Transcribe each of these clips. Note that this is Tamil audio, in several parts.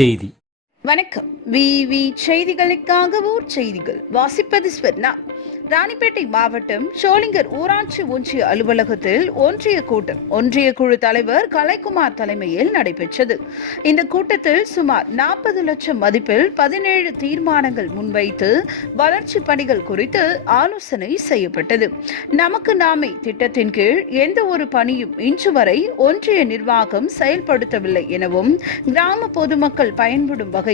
செய்தி. வணக்கம். விவி செய்திகளுக்காக ஊர் செய்திகள் வாசிப்பது ஸ்வர்ணா. ராணிப்பேட்டை மாவட்டம் சோளிங்கர் ஊராட்சி ஒன்றிய அலுவலகத்தில் ஒன்றிய கூட்டம் ஒன்றிய குழு தலைவர் கலைக்குமார் தலைமையில் நடைபெற்றது. இந்த கூட்டத்தில் சுமார் 40 லட்சம் மதிப்பில் 17 தீர்மானங்கள் முன்வைத்து வளர்ச்சி பணிகள் குறித்து ஆலோசனை செய்யப்பட்டது. நமக்கு நாமே திட்டத்தின் கீழ் எந்த ஒரு பணியும் இன்று வரை ஒன்றிய நிர்வாகம் செயல்படுத்தவில்லை எனவும், கிராம பொதுமக்கள் பயன்படும் வகையில்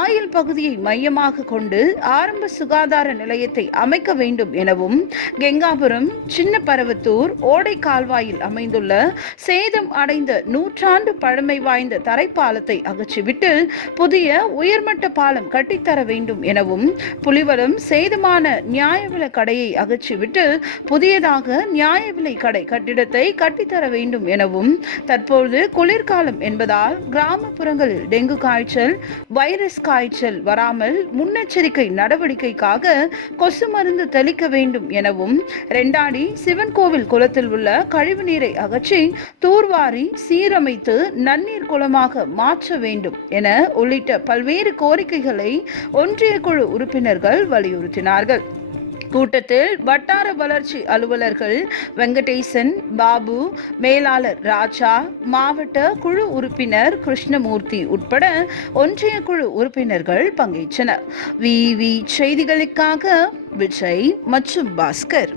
ஆயில் பகுதியை மையமாக கொண்டு ஆரம்ப சுகாதார நிலையத்தை அமைக்க வேண்டும் எனவும், கெங்காபுரம் சின்ன பரவத்தூர் ஓடை கால்வாயில் அமைந்துள்ள சேதம் அடைந்த நூற்றாண்டு பழமை வாய்ந்த தரைப்பாலத்தை அகற்றிவிட்டு புதிய உயர்மட்ட பாலம் கட்டித்தர வேண்டும் எனவும், புலிவலம் சேதமான நியாய விலை கடையை அகற்றிவிட்டு புதியதாக நியாய விலை கடை கட்டிடத்தை கட்டித்தர வேண்டும் எனவும், தற்போது குளிர்காலம் என்பதால் கிராமப்புறங்களில் டெங்கு காய்ச்சல் வைரஸ் காய்ச்சல் வராமல் முன்னெச்சரிக்கை நடவடிக்கைக்காக கொசு மருந்து தெளிக்க வேண்டும் எனவும், ரெண்டாடி சிவன் கோவில் குளத்தில் உள்ள கழிவு நீரை அகற்றி தூர்வாரி சீரமைத்து நன்னீர் குளமாக மாற்ற வேண்டும் என உள்ளிட்ட பல்வேறு கோரிக்கைகளை ஒன்றிய குழு உறுப்பினர்கள் வலியுறுத்தினார்கள். கூட்டத்தில் வட்டார வளர்ச்சி அலுவலர்கள் வெங்கடேசன், பாபு, மேலாளர் ராஜா, மாவட்ட குழு உறுப்பினர் கிருஷ்ணமூர்த்தி உட்பட ஒன்றிய குழு உறுப்பினர்கள் பங்கேற்றனர். விவி செய்திகளுக்காக விஜய் மற்றும் பாஸ்கர்.